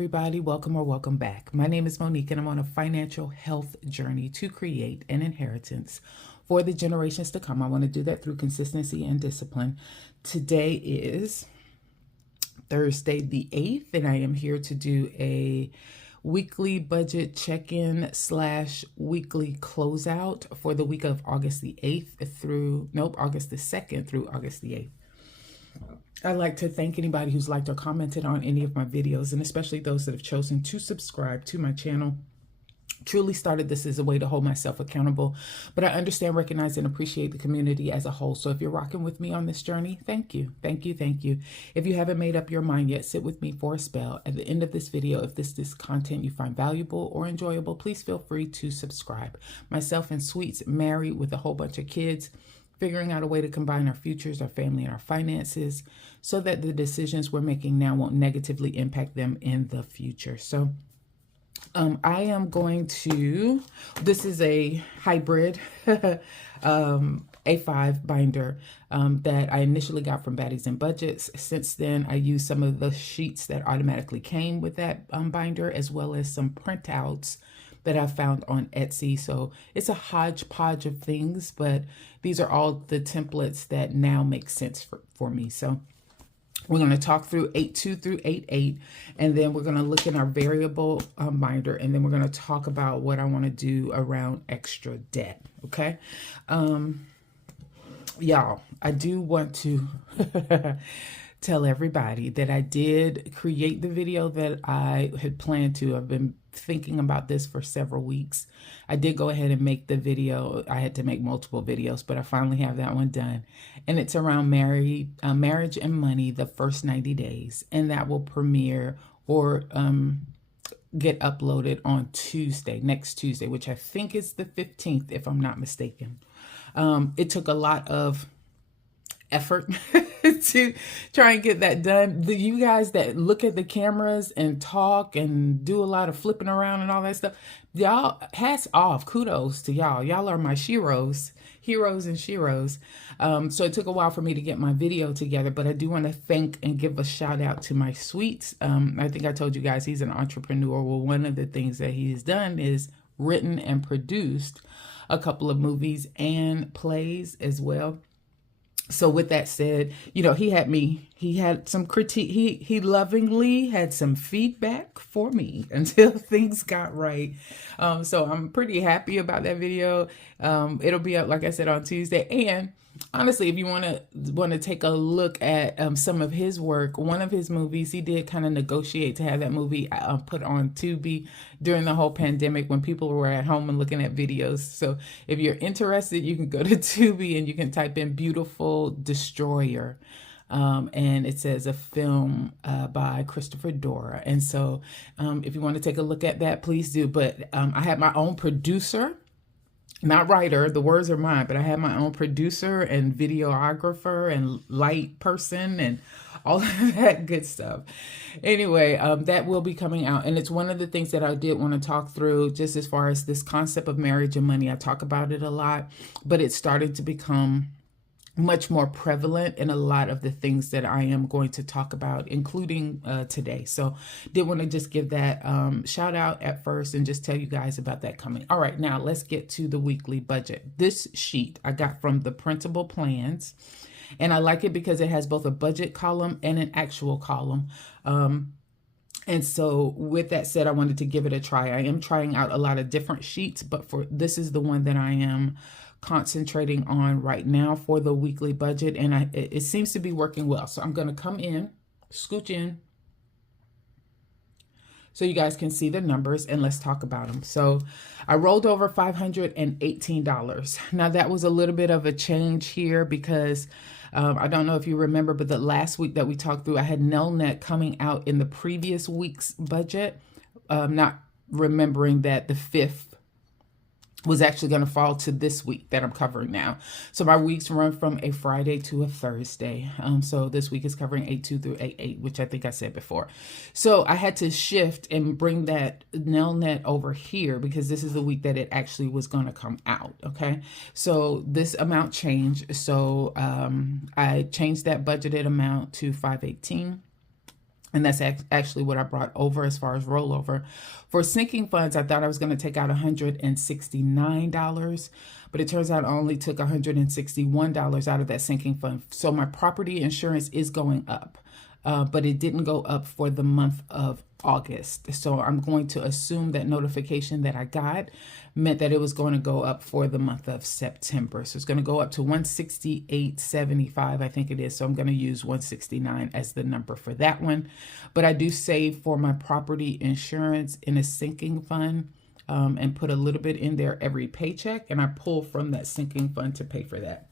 everybody. Welcome or welcome back. My name is Monique, and I'm on a financial health journey to create an inheritance for the generations to come. I want to do that through consistency and discipline. Today is Thursday the 8th, and I am here to do a weekly budget check-in / weekly closeout for the week of August the 8th August the 2nd through August the 8th. I'd like to thank anybody who's liked or commented on any of my videos, and especially those that have chosen to subscribe to my channel. Truly started this as a way to hold myself accountable, but I understand, recognize, and appreciate the community as a whole. So if you're rocking with me on this journey, thank you, thank you, thank you. If you haven't made up your mind yet, sit with me for a spell. At the end of this video, if this content you find valuable or enjoyable, please feel free to subscribe. Myself and Sweets, married with a whole bunch of kids, figuring out a way to combine our futures, our family, and our finances so that the decisions we're making now won't negatively impact them in the future. So I am going to, this is a hybrid A5 binder that I initially got from Baddies and Budgets. Since then, I used some of the sheets that automatically came with that binder, as well as some printouts that I found on Etsy. So it's a hodgepodge of things, but these are all the templates that now make sense for me. So we're going to talk through 8.2 through 8.8, and then we're going to look in our variable binder, and then we're going to talk about what I want to do around extra debt. Okay. Y'all, I do want to tell everybody that I did create the video that I had planned to. I've been thinking about this for several weeks. I did go ahead and make the video. I had to make multiple videos, but I finally have that one done. And it's around marriage and money, the first 90 days. And that will premiere or get uploaded on Tuesday, next Tuesday, which I think is the 15th, if I'm not mistaken. It took a lot of effort to try and get that done. You guys that look at the cameras and talk and do a lot of flipping around and all that stuff, y'all, hats off, kudos to y'all. Y'all are my heroes and sheroes. So it took a while for me to get my video together, but I do want to thank and give a shout out to my Sweets. I think I told you guys he's an entrepreneur. Well, one of the things that he has done is written and produced a couple of movies and plays as well. So with that said, you know, he had some critique. He lovingly had some feedback for me until things got right. So I'm pretty happy about that video. It'll be up, like I said, on Tuesday. And honestly, if you want to take a look at some of his work, one of his movies, he did kind of negotiate to have that movie put on Tubi during the whole pandemic when people were at home and looking at videos. So if you're interested, you can go to Tubi and you can type in Beautiful Destroyer. And it says a film by Christopher Dora. And so if you want to take a look at that, please do. But I had my own producer. Not writer, the words are mine, but I have my own producer and videographer and light person and all of that good stuff. Anyway, that will be coming out. And it's one of the things that I did want to talk through just as far as this concept of marriage and money. I talk about it a lot, but it's starting to become much more prevalent in a lot of the things that I am going to talk about, including today. So did want to just give that shout out at first and just tell you guys about that coming. All right, now let's get to the weekly budget. This sheet I got from the Printable Plans, and I like it because it has both a budget column and an actual column. And so with that said, I wanted to give it a try. I am trying out a lot of different sheets, but this is the one that I am concentrating on right now for the weekly budget, and it seems to be working well. So I'm going to come in, scooch in, so you guys can see the numbers, and let's talk about them. So I rolled over $518. Now that was a little bit of a change here because I don't know if you remember, but the last week that we talked through, I had Nelnet coming out in the previous week's budget, not remembering that the 5th was actually going to fall to this week that I'm covering now. So my weeks run from a Friday to a Thursday. So this week is covering 8.2 through 8.8, which I think I said before. So I had to shift and bring that Nelnet over here because this is the week that it actually was going to come out. Okay. So this amount changed. So I changed that budgeted amount to 518. And that's actually what I brought over as far as rollover. For sinking funds, I thought I was going to take out $169, but it turns out I only took $161 out of that sinking fund. So my property insurance is going up, but it didn't go up for the month of August. So I'm going to assume that notification that I got meant that it was going to go up for the month of September. So it's going to go up to $168.75, I think it is. So I'm going to use 169 as the number for that one. But I do save for my property insurance in a sinking fund and put a little bit in there every paycheck. And I pull from that sinking fund to pay for that.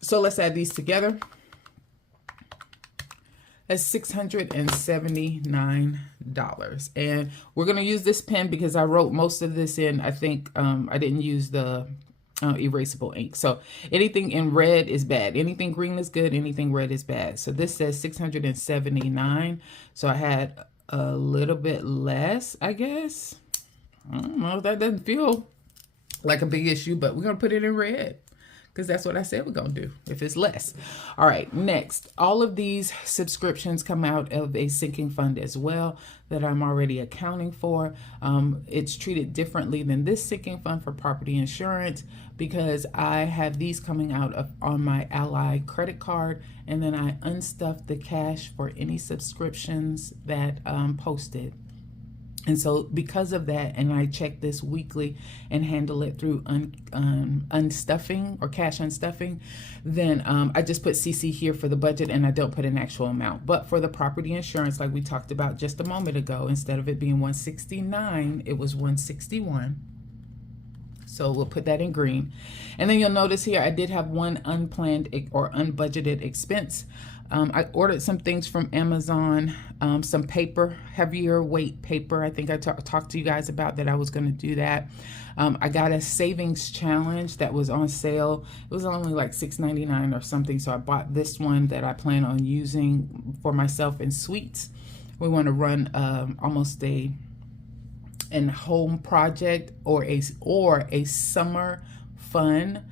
So let's add these together. That's $679. And we're going to use this pen because I wrote most of this in, I think I didn't use the erasable ink. So anything in red is bad. Anything green is good. Anything red is bad. So this says 679. So I had a little bit less, I guess. I don't know. That doesn't feel like a big issue, but we're going to put it in red, because that's what I said we're going to do if it's less. All right, next, all of these subscriptions come out of a sinking fund as well that I'm already accounting for. It's treated differently than this sinking fund for property insurance because I have these coming out on my Ally credit card, and then I unstuff the cash for any subscriptions that posted. And so because of that, and I check this weekly and handle it through unstuffing or cash unstuffing, then I just put CC here for the budget and I don't put an actual amount. But for the property insurance, like we talked about just a moment ago, instead of it being 169, it was 161. So we'll put that in green. And then you'll notice here, I did have one unplanned or unbudgeted expense. I ordered some things from Amazon, some paper, heavier weight paper. I think I talked to you guys about that I was going to do that. I got a savings challenge that was on sale. It was only like $6.99 or something. So I bought this one that I plan on using for myself in suites. We want to run almost an home project or a summer fun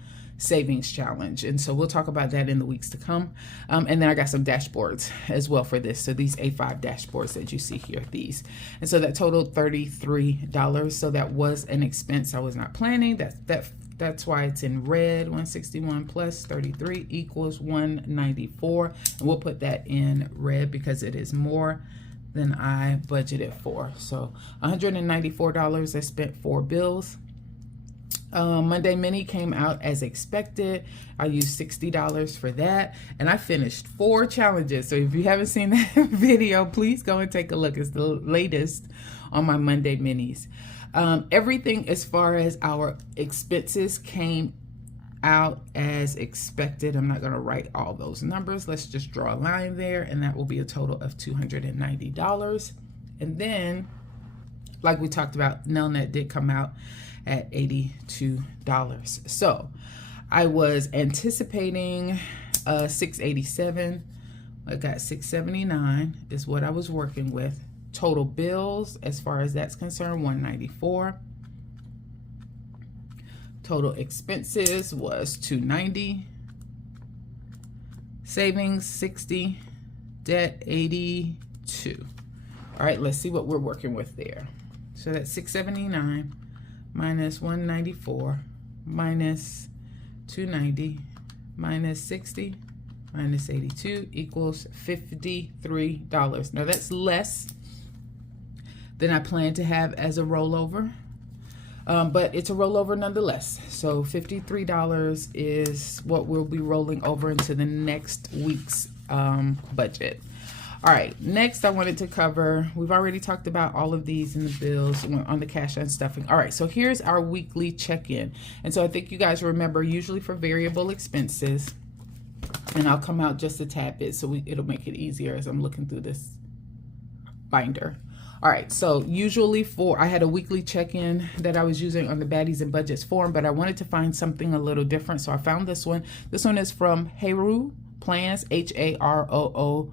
savings challenge, and so we'll talk about that in the weeks to come. And then I got some dashboards as well for this. So these A5 dashboards that you see here, these, and so that totaled $33. So that was an expense I was not planning. That's why it's in red. 161 plus 33 equals 194, and we'll put that in red because it is more than I budgeted for. So $194 I spent for bills. Monday Mini came out as expected. I used $60 for that, and I finished 4 challenges. So if you haven't seen that video, please go and take a look. It's the latest on my Monday Minis. Everything as far as our expenses came out as expected. I'm not going to write all those numbers. Let's just draw a line there, and that will be a total of $290. And then, like we talked about, Nelnet did come out at $82. So I was anticipating $687. I got $679 is what I was working with. Total bills, as far as that's concerned, $194. Total expenses was $290. Savings $60. Debt $82. All right, let's see what we're working with there. So that's $679 minus 194 minus 290 minus 60 minus 82 equals $53. Now that's less than I plan to have as a rollover, but it's a rollover nonetheless. So $53 is what we'll be rolling over into the next week's budget. All right, next I wanted to cover, we've already talked about all of these in the bills on the cash unstuffing. All right, so here's our weekly check-in. And so I think you guys remember, usually for variable expenses, and I'll come out just a tad bit so it'll make it easier as I'm looking through this binder. All right, so usually I had a weekly check-in that I was using on the Baddies and Budgets form, but I wanted to find something a little different, so I found this one. This one is from Haroo Plans, Haroo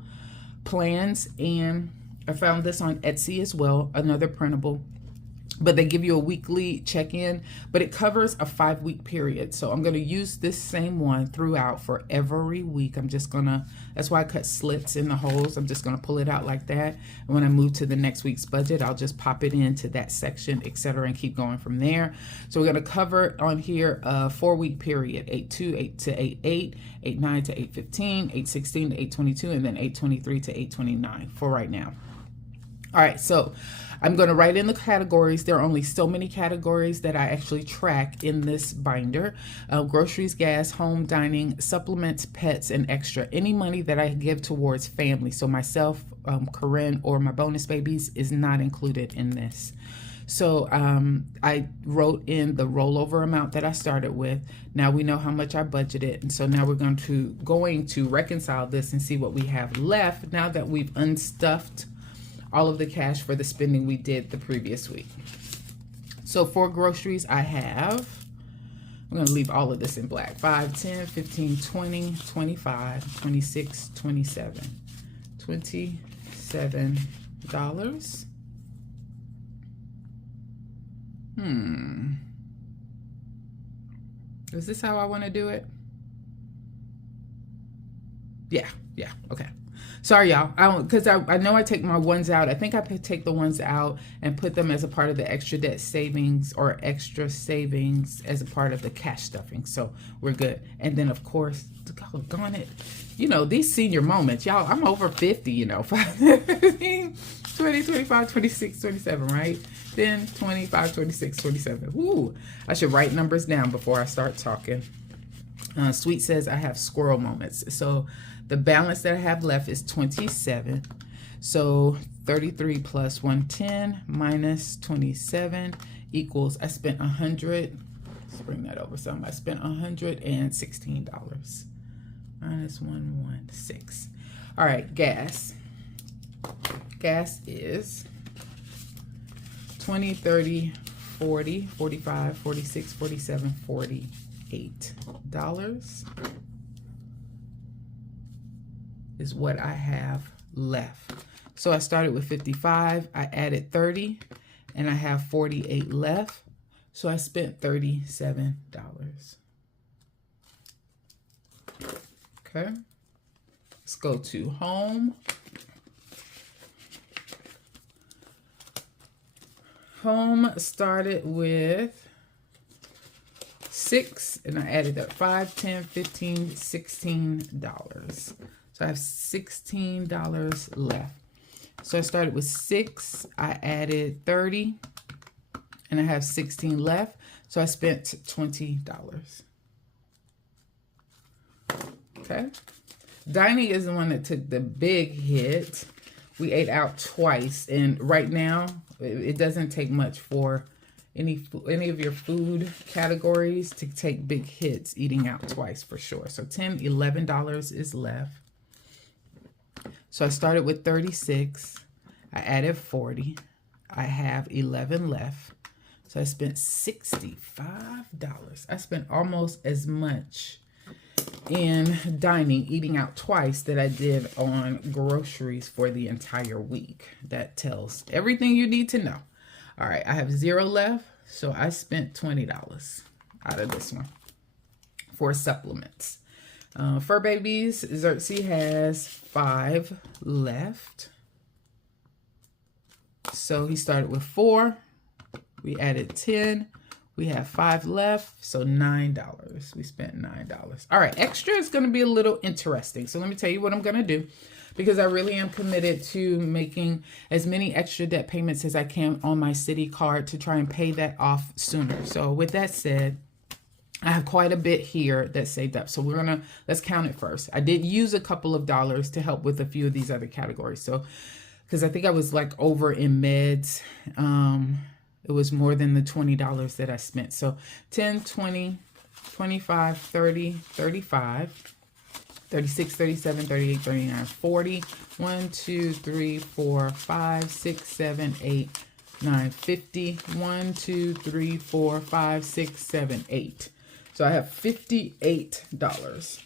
Plans, and I found this on Etsy as well, another printable. but they give you a weekly check-in, but it covers a 5-week period. So I'm going to use this same one throughout for every week. I'm just going to, that's why I cut slits in the holes. I'm just going to pull it out like that. And when I move to the next week's budget, I'll just pop it into that section, etc., and keep going from there. So we're going to cover on here a 4-week period, 8-2, 8 to 8-8, 8-9 to 8-15, 8-16 to 8-22, and then 8-23 to 8-29 for right now. All right, so I'm going to write in the categories. There are only so many categories that I actually track in this binder. Groceries, gas, home, dining, supplements, pets, and extra. Any money that I give towards family, so myself, Corinne, or my bonus babies, is not included in this. So I wrote in the rollover amount that I started with. Now we know how much I budgeted. And so now we're going to reconcile this and see what we have left now that we've unstuffed all of the cash for the spending we did the previous week. So for groceries, I have, I'm going to leave all of this in black, 5, 10, 15, 20, 25, 26, 27, $27. Is this how I want to do it? Yeah, okay. Sorry, y'all. Because I know I take my ones out. I think I take the ones out and put them as a part of the extra debt savings or extra savings as a part of the cash stuffing. So we're good. And then, of course, doggone it, you know, these senior moments, y'all, I'm over 50, you know, 20, 25, 26, 27, right? Then 25, 26, 27. Ooh, I should write numbers down before I start talking. Sweet says I have squirrel moments. So the balance that I have left is 27. So 33 plus 110 minus 27 equals, I spent 100. Let's bring that over some. I spent $116 minus 116. All right, gas. Gas is 20, 30, 40, 45, 46, 47, $48 is what I have left. So I started with 55, I added 30, and I have 48 left. So I spent $37. Okay. Let's go to home. Home started with 6, and I added up 5, 10, 15, $16. So I have $16 left. So I started with 6, I added 30, and I have 16 left. So I spent $20. Okay. Dining is the one that took the big hit. We ate out twice, and right now it doesn't take much for any of your food categories to take big hits eating out twice for sure. So $10, $11 is left. So I started with 36. I added 40. I have 11 left. So I spent $65. I spent almost as much in dining, eating out twice, that I did on groceries for the entire week. That tells everything you need to know. All right, I have 0 left. So I spent $20 out of this one for supplements. Fur Babies, Xerxes has 5 left. So he started with 4. We added 10. We have 5 left, so $9. We spent $9. All right, extra is going to be a little interesting. So let me tell you what I'm going to do, because I really am committed to making as many extra debt payments as I can on my city card to try and pay that off sooner. So with that said, I have quite a bit here that's saved up. So let's count it first. I did use a couple of dollars to help with a few of these other categories. So, because I think I was like over in meds. It was more than the $20 that I spent. So 10, 20, 25, 30, 35, 36, 37, 38, 39, 40, 1, 2, 3, 4, 5, 6, 7, 8, 9, 50, 1, 2, 3, 4, 5, 6, 7, 8. So I have $58.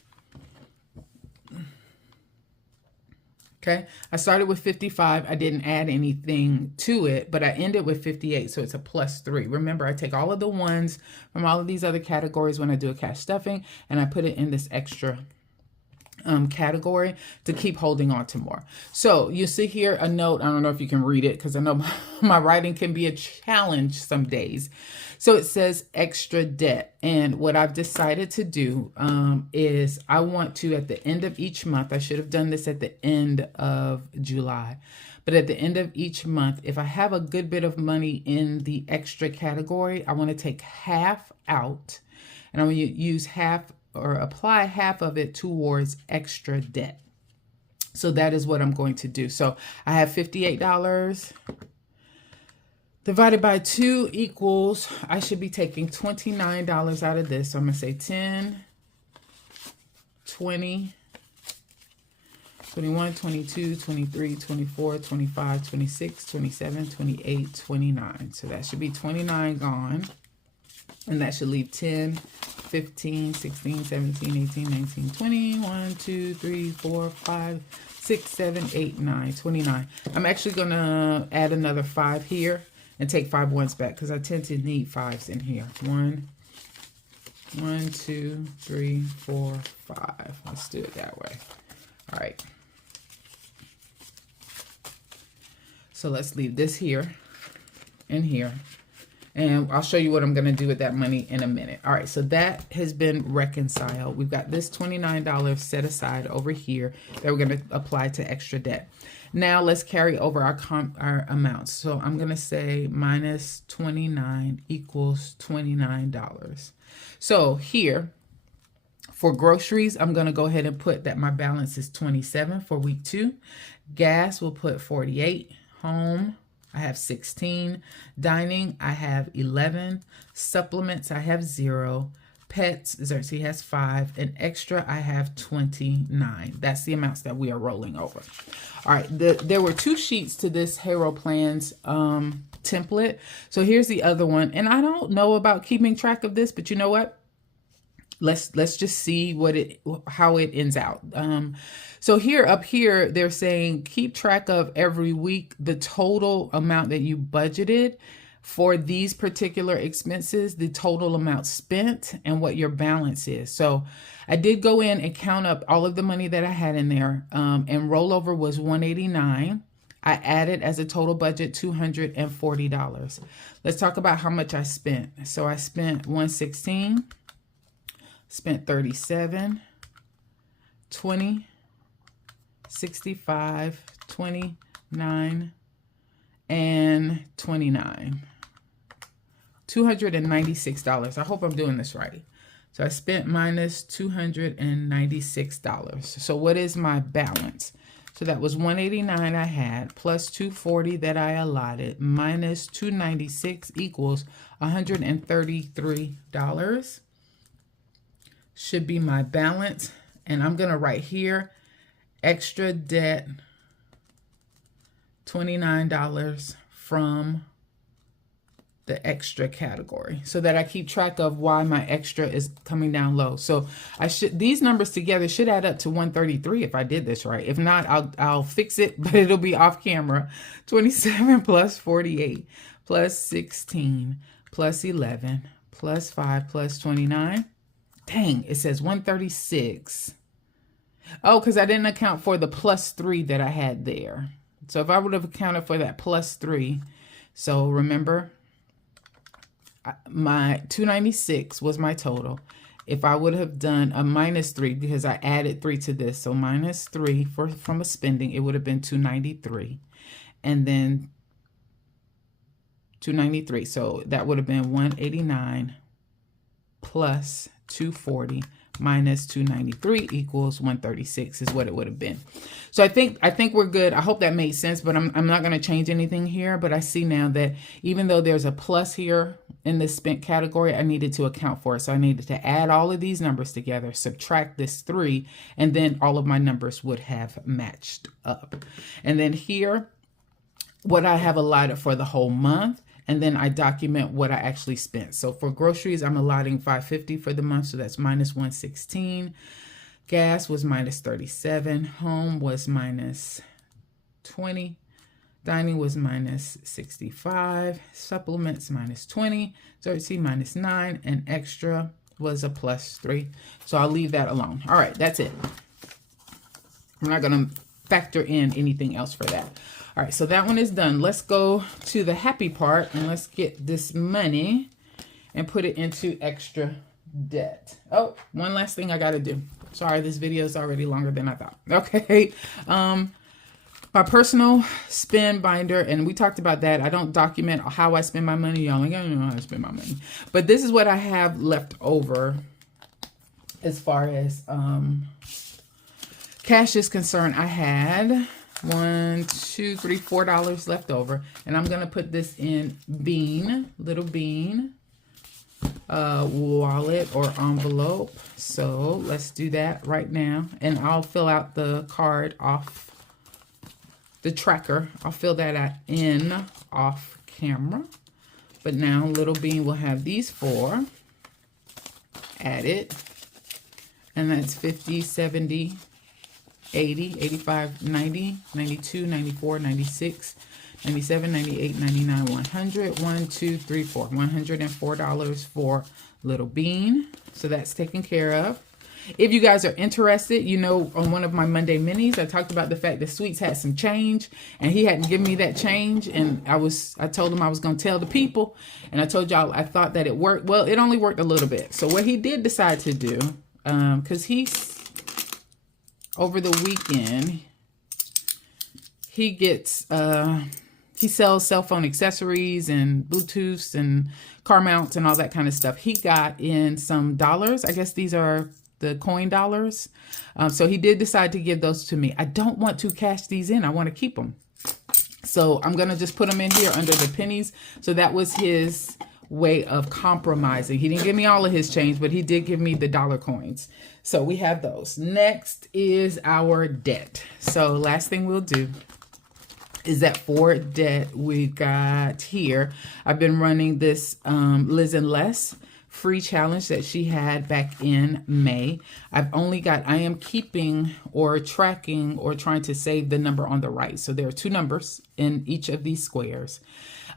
Okay, I started with 55. I didn't add anything to it, but I ended with 58, so it's a +3. Remember, I take all of the ones from all of these other categories when I do a cash stuffing, and I put it in this extra category to keep holding on to more. So you see here a note. I don't know if you can read it because I know my writing can be a challenge some days. So it says extra debt. And what I've decided to do is I want to, at the end of each month, I should have done this at the end of July, but at the end of each month, if I have a good bit of money in the extra category, I want to take half out, and I'm going to use half or apply half of it towards extra debt. So that is what I'm going to do. So I have $58 divided by 2 equals, I should be taking $29 out of this. So I'm going to say 10, 20, 21, 22, 23, 24, 25, 26, 27, 28, 29. So that should be 29 gone. And that should leave 10, 15, 16, 17, 18, 19, 20, 1, 2, 3, 4, 5, 6, 7, 8, 9, 29. I'm actually going to add another 5 here and take 5 ones back because I tend to need 5s in here. 1, 2, 3, 4, 5. Let's do it that way. All right. So let's leave this here and here. And I'll show you what I'm going to do with that money in a minute. All right, so that has been reconciled. We've got this $29 set aside over here that we're going to apply to extra debt. Now let's carry over our amounts. So I'm going to say minus 29 equals $29. So here, for groceries, I'm going to go ahead and put that my balance is 27 for week 2. Gas, we'll put 48. Home, I have 16. Dining, I have 11. Supplements, I have 0. Pets, Xerxes has 5. And extra, I have 29. That's the amounts that we are rolling over. All right, there were 2 sheets to this Hero Plans template. So here's the other one. And I don't know about keeping track of this, but you know what? Let's just see how it ends out. So up here, they're saying keep track of every week the total amount that you budgeted for these particular expenses, the total amount spent, and what your balance is. So I did go in and count up all of the money that I had in there, and rollover was $189. I added as a total budget $240. Let's talk about how much I spent. So I spent $116. Spent 37, 20, 65, 29, and 29. $296. I hope I'm doing this right. So I spent minus $296. So what is my balance? So that was $189 I had plus $240 that I allotted minus $296 equals $133. Should be my balance. And I'm going to write here, extra debt, $29 from the extra category so that I keep track of why my extra is coming down low. So these numbers together should add up to 133 if I did this right. If not, I'll fix it, but it'll be off camera. 27 plus 48 plus 16 plus 11 plus 5 plus 29. Dang, it says 136. Oh, because I didn't account for the plus 3 that I had there. So if I would have accounted for that plus 3, so remember, my 296 was my total. If I would have done a minus 3, because I added 3 to this, so minus 3 from a spending, it would have been 293. And then 293, so that would have been 189 plus 240 minus 293 equals 136 is what it would have been. So I think we're good. I hope that made sense, but I'm not going to change anything here. But I see now that even though there's a plus here in the spent category, I needed to account for it. So I needed to add all of these numbers together, subtract this 3, and then all of my numbers would have matched up. And then here, what I have allotted for the whole month. And then I document what I actually spent. So for groceries, I'm allotting $550 for the month. So that's minus 116. Gas was minus 37. Home was minus 20. Dining was minus 65. Supplements minus 20. Xerxes minus 9. And extra was a plus 3. So I'll leave that alone. All right, that's it. I'm not going to factor in anything else for that. All right, so that one is done. Let's go to the happy part and let's get this money and put it into extra debt. Oh, one last thing I got to do. Sorry, this video is already longer than I thought. Okay. My personal spend binder, and we talked about that. I don't document how I spend my money. Y'all ain't gonna know how to spend my money. But this is what I have left over as far as cash is concerned. I had $4 left over, and I'm gonna put this in little bean wallet or envelope. So let's do that right now, and I'll fill out the card off the tracker. I'll fill that in off camera. But now little bean will have these 4 added, and that's 50, 70, 80, 85, 90, 92, 94, 96, 97, 98, 99, 100, 1, 2, 3, 4. $104 for little bean. So that's taken care of. If you guys are interested, you know, on one of my Monday minis, I talked about the fact that Sweets had some change and he hadn't given me that change. And I told him I was going to tell the people, and I told y'all I thought that it worked. Well, it only worked a little bit. So what he did decide to do, because over the weekend, he sells cell phone accessories and Bluetooths and car mounts and all that kind of stuff. He got in some dollars. I guess these are the coin dollars. So he did decide to give those to me. I don't want to cash these in. I want to keep them. So I'm going to just put them in here under the pennies. So that was his way of compromising. He didn't give me all of his change, but he did give me the dollar coins. So we have those. Next is our debt. So last thing we'll do is that for debt we got here. I've been running this Liz and Les free challenge that she had back in May. I am keeping or tracking or trying to save the number on the right. So there are 2 numbers in each of these squares.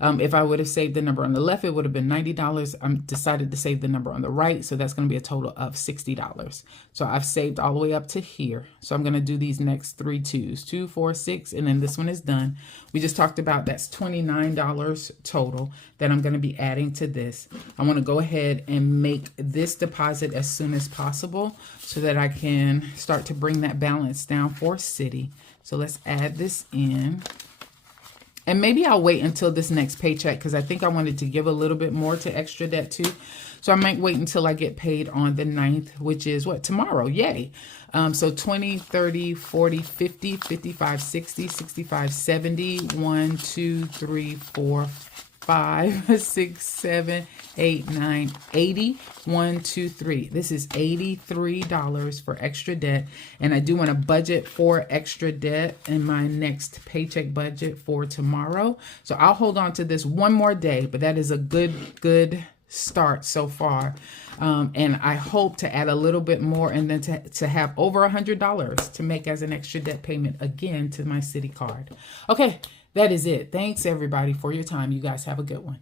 If I would have saved the number on the left, it would have been $90. I decided to save the number on the right. So that's going to be a total of $60. So I've saved all the way up to here. So I'm going to do these next 3 twos, 2, 4, 6, and then this one is done. We just talked about that's $29 total that I'm going to be adding to this. I want to go ahead and make this deposit as soon as possible so that I can start to bring that balance down for City. So let's add this in. And maybe I'll wait until this next paycheck because I think I wanted to give a little bit more to extra debt too. So I might wait until I get paid on the 9th, which is what? Tomorrow. Yay. So 20, 30, 40, 50, 55, 60, 65, 70, 1, 2, 3, 4, 5, 6, 7, 8, 9, 80. 1, 2, 3. This is $83 for extra debt. And I do want to budget for extra debt in my next paycheck budget for tomorrow. So I'll hold on to this one more day, but that is a good start so far. And I hope to add a little bit more and then to have over $100 to make as an extra debt payment again to my City card. Okay. That is it. Thanks everybody for your time. You guys have a good one.